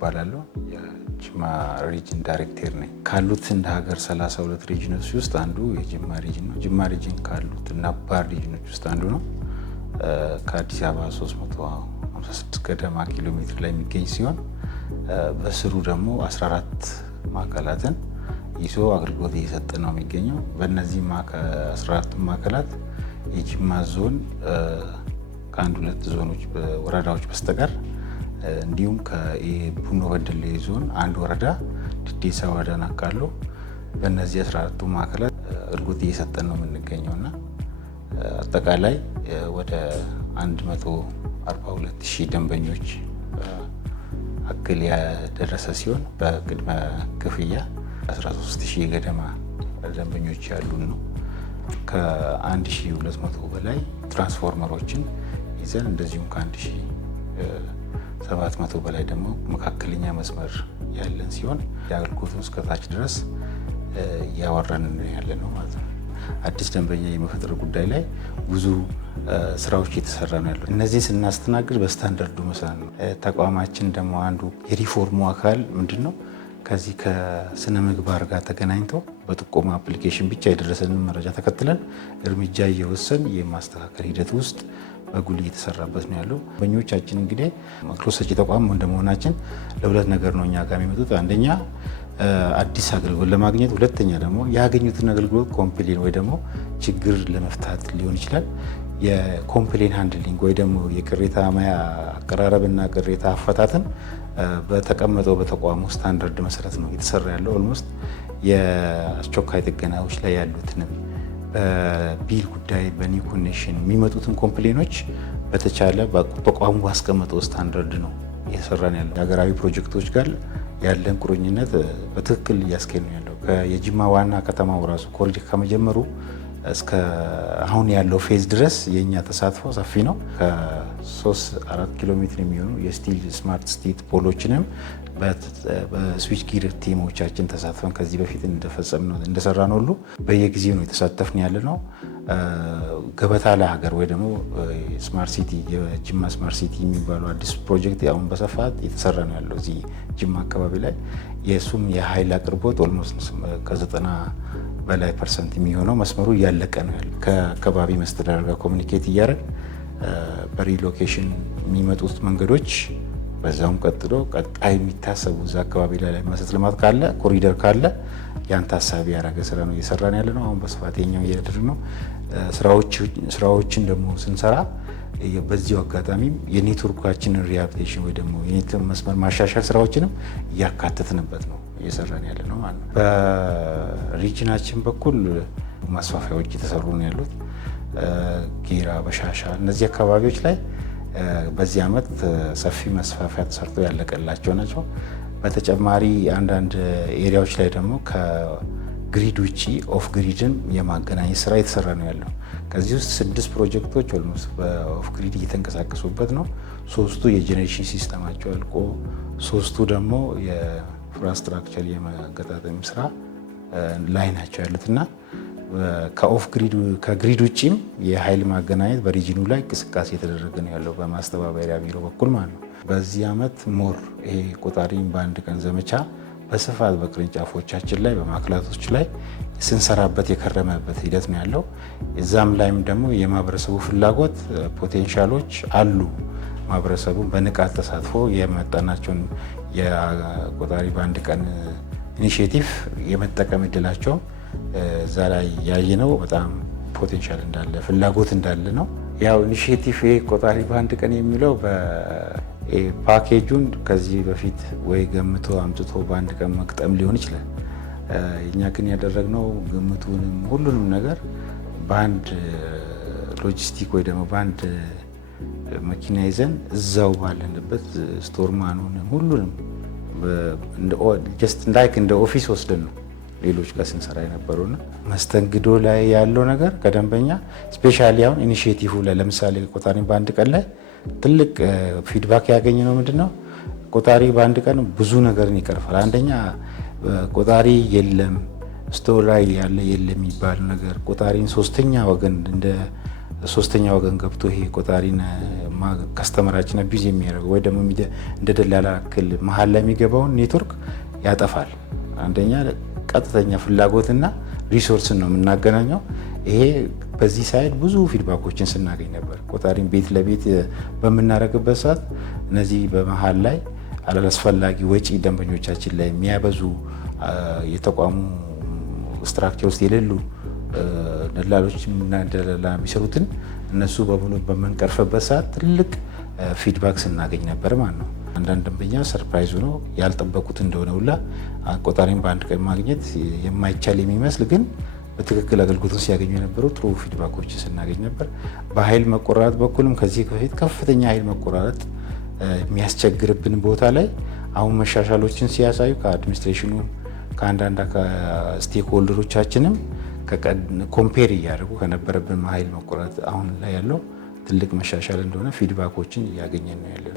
እባላለሁ። የጅማ ሪጅን ዳይሬክተር ነኝ። ካሉት እንደ ሀገር 32 ሪጅኖች ውስጥ አንዱ የጅማ ሪጅን ነው። ጅማ ሪጅን ካሉት ነባር ሪጅኖች ውስጥ አንዱ ነው። ከአዲስ አበባ 356 ገደማ ኪሎ ሜትር ላይ የሚገኝ ሲሆን በስሩ ደግሞ 14 ማዕከላትን ይዞ አገልግሎት እየሰጠ ነው የሚገኘው። በእነዚህ 14 ማዕከላት የጅማ ዞን ከአንድ ሁለት ዞኖች ወረዳዎች በስተቀር እንዲሁም ከቡኖ በደሌ ዞን አንድ ወረዳ ዲዴሳ ወረዳን አካሎ በእነዚህ 14ቱ ማዕከላት አገልግሎት እየሰጠን ነው የምንገኘው እና አጠቃላይ ወደ 142,000 ደንበኞች አክል ያደረሰ ሲሆን በቅድመ ክፍያ 13,000 ገደማ ደንበኞች ያሉን ነው። ከ1,200 በላይ ትራንስፎርመሮችን ይዘን እንደዚሁም ከ1,700 በላይ ደግሞ መካከለኛ መስመር ያለን ሲሆን የአገልግሎቱ እስከታች ድረስ እያወራን ያለ ነው ማለት ነው። አዲስ ደንበኛ የመፈጠር ጉዳይ ላይ ብዙ ስራዎች እየተሰራ ነው ያለው። እነዚህን ስናስተናግድ በስታንዳርዱ መሰረት ነው። ተቋማችን ደግሞ አንዱ የሪፎርሙ አካል ምንድን ነው? ከዚህ ከስነ ምግባር ጋር ተገናኝቶ በጥቆማ አፕሊኬሽን ብቻ የደረሰንን መረጃ ተከትለን እርምጃ እየወሰን የማስተካከል ሂደት ውስጥ በጉል እየተሰራበት ነው ያለው። ደንበኞቻችን እንግዲህ አገልግሎት ሰጪ ተቋም እንደመሆናችን ለሁለት ነገር ነው እኛ ጋር የሚመጡት። አንደኛ አዲስ አገልግሎት ለማግኘት፣ ሁለተኛ ደግሞ ያገኙትን አገልግሎት ኮምፕሌን ወይ ደግሞ ችግር ለመፍታት ሊሆን ይችላል። የኮምፕሌን ሃንድሊንግ ወይ ደግሞ የቅሬታ አቀራረብና ቅሬታ አፈታትን በተቀመጠው በተቋሙ ስታንዳርድ መሰረት ነው እየተሰራ ያለው። ኦልሞስት የአስቸኳይ ጥገናዎች ላይ ያሉትንም በቢል ጉዳይ በኒው ኮኔክሽን የሚመጡትን ኮምፕሌኖች በተቻለ ተቋሙ ባስቀመጠው ስታንዳርድ ነው እየሰራን ያለው። የሀገራዊ ፕሮጀክቶች ጋር ያለን ቁርኝነት በትክክል እያስኬድ ነው ያለው። የጅማ ዋና ከተማው ራሱ ኮሪደር ከመጀመሩ እስከ አሁን ያለው ፌዝ ድረስ የእኛ ተሳትፎ ሰፊ ነው። ከ3-4 ኪሎ ሜትር የሚሆኑ የስቲል ስማርት ስቴት ፖሎችንም በስዊች ጊር ቲሞቻችን ተሳትፈን ከዚህ በፊት እንደሰራ ነው ሁሉ በየጊዜው ነው የተሳተፍን ያለ ነው። ገበታ ለሀገር ወይ ደግሞ ስማርት ሲቲ የጅማ ስማርት ሲቲ የሚባለው አዲስ ፕሮጀክት አሁን በስፋት የተሰራ ነው ያለው እዚህ ጅማ አካባቢ ላይ። የእሱም የኃይል አቅርቦት ኦልሞስት ከ90 በላይ ፐርሰንት የሚሆነው መስመሩ እያለቀ ነው ያለው። ከአካባቢ መስተዳድር ጋር ኮሚኒኬት እያደረግ በሪሎኬሽን የሚመጡት መንገዶች በዛውም ቀጥሎ ቀጣይ የሚታሰቡ እዛ አካባቢ ላይ መሰረተ ልማት ካለ ኮሪደር ካለ ያን ታሳቢ ያደረገ ስራ ነው እየሰራን ያለ ነው። አሁን በስፋት የኛው እያደረግን ነው። ስራዎችን ደግሞ ስንሰራ በዚሁ አጋጣሚ የኔትወርካችንን ሪሃቢሊቴሽን ወይ ደግሞ የኔትወርክ መስመር ማሻሻል ስራዎችንም እያካተትንበት ነው እየሰራን ያለ ነው ማለት ነው። በሪጅናችን በኩል ማስፋፊያዎች የተሰሩ ነው ያሉት። ጌራ፣ በሻሻ እነዚህ አካባቢዎች ላይ በዚህ ዓመት ሰፊ መስፋፊያ ተሰርቶ ያለቀላቸው ናቸው። በተጨማሪ አንዳንድ ኤሪያዎች ላይ ደግሞ ከግሪድ ውጭ ኦፍ ግሪድን የማገናኘት ስራ የተሰራ ነው ያለው። ከዚህ ውስጥ 6 ፕሮጀክቶች ኦልሞስት በኦፍ ግሪድ እየተንቀሳቀሱበት ነው። 3ቱ የጄኔሬሽን ሲስተማቸው አልቆ 3ቱ ደግሞ የኢንፍራስትራክቸር የመገጣጠም ስራ ላይ ናቸው ያሉት እና ከግሪድ ውጭም የኃይል ማገናኘት በሪጅኑ ላይ እንቅስቃሴ የተደረገ ነው ያለው በማስተባበሪያ ቢሮ በኩል ማለት ነው። በዚህ ዓመት ሞር ይሄ ቆጣሪን በአንድ ቀን ዘመቻ በስፋት በቅርንጫፎቻችን ላይ በማዕከላቶች ላይ ስንሰራበት የከረመበት ሂደት ነው ያለው። እዛም ላይም ደግሞ የማህበረሰቡ ፍላጎት ፖቴንሻሎች አሉ። ማህበረሰቡ በንቃት ተሳትፎ የመጣናቸውን የቆጣሪ በአንድ ቀን ኢኒሼቲቭ የመጠቀም እድላቸው እዛ ላይ ያየነው በጣም ፖቴንሻል እንዳለ ፍላጎት እንዳለ ነው። ያው ኢኒሼቲቭ ቆጣሪ በአንድ ቀን የሚለው ፓኬጁን ከዚህ በፊት ወይ ገምቶ አምጥቶ በአንድ ቀን መቅጠም ሊሆን ይችላል። እኛ ግን ያደረግነው ግምቱንም ሁሉንም ነገር በአንድ ሎጂስቲክ ወይ ደግሞ በአንድ መኪና ይዘን እዛው ባለንበት ስቶርማኑንም ሁሉንም ጀስት እንደ ኦፊስ ወስደን ነው ሌሎች ጋር ስንሰራ የነበረውና መስተንግዶ ላይ ያለው ነገር ከደንበኛ ስፔሻሊ አሁን ኢኒሼቲቭ ላይ ለምሳሌ ቆጣሪ በአንድ ቀን ላይ ትልቅ ፊድባክ ያገኘ ነው ምንድነው ቆጣሪ በአንድ ቀን ብዙ ነገርን ይቀርፋል። አንደኛ ቆጣሪ የለም ስቶር ላይ ያለ የለም የሚባል ነገር ቆጣሪን ሶስተኛ ወገን እንደ ሶስተኛ ወገን ገብቶ ይሄ ቆጣሪን ከስተመራችን አቢዝ የሚያደርገው ወይ ደግሞ እንደ ደላላ አክል መሀል ላይ የሚገባውን ኔትወርክ ያጠፋል። አንደኛ ቀጥተኛ ፍላጎትና ሪሶርስን ነው የምናገናኘው። ይሄ በዚህ ሳይድ ብዙ ፊድባኮችን ስናገኝ ነበር። ቆጣሪን ቤት ለቤት በምናደርግበት ሰዓት እነዚህ በመሀል ላይ አላስፈላጊ ወጪ ደንበኞቻችን ላይ የሚያበዙ የተቋሙ ስትራክቸር ውስጥ የሌሉ ደላሎች ደላላ የሚሰሩትን እነሱ በሙሉ በምንቀርፍበት ሰዓት ትልቅ ፊድባክ ስናገኝ ነበር ማለት ነው። አንዳንድ ደንበኛ ሰርፕራይዝ ሆኖ ያልጠበቁት እንደሆነ ሁላ ቆጣሪን በአንድ ቀን ማግኘት የማይቻል የሚመስል ግን በትክክል አገልግሎቱን ሲያገኙ የነበሩ ጥሩ ፊድባኮች ስናገኝ ነበር። በኃይል መቆራረጥ በኩልም ከዚህ በፊት ከፍተኛ ኃይል መቆራረጥ የሚያስቸግርብን ቦታ ላይ አሁን መሻሻሎችን ሲያሳዩ ከአድሚኒስትሬሽኑ ከአንዳንድ ስቴክ ሆልደሮቻችንም ኮምፔር እያደረጉ ከነበረብን ኃይል መቆራረጥ አሁን ላይ ያለው ትልቅ መሻሻል እንደሆነ ፊድባኮችን እያገኘን ነው ያለው።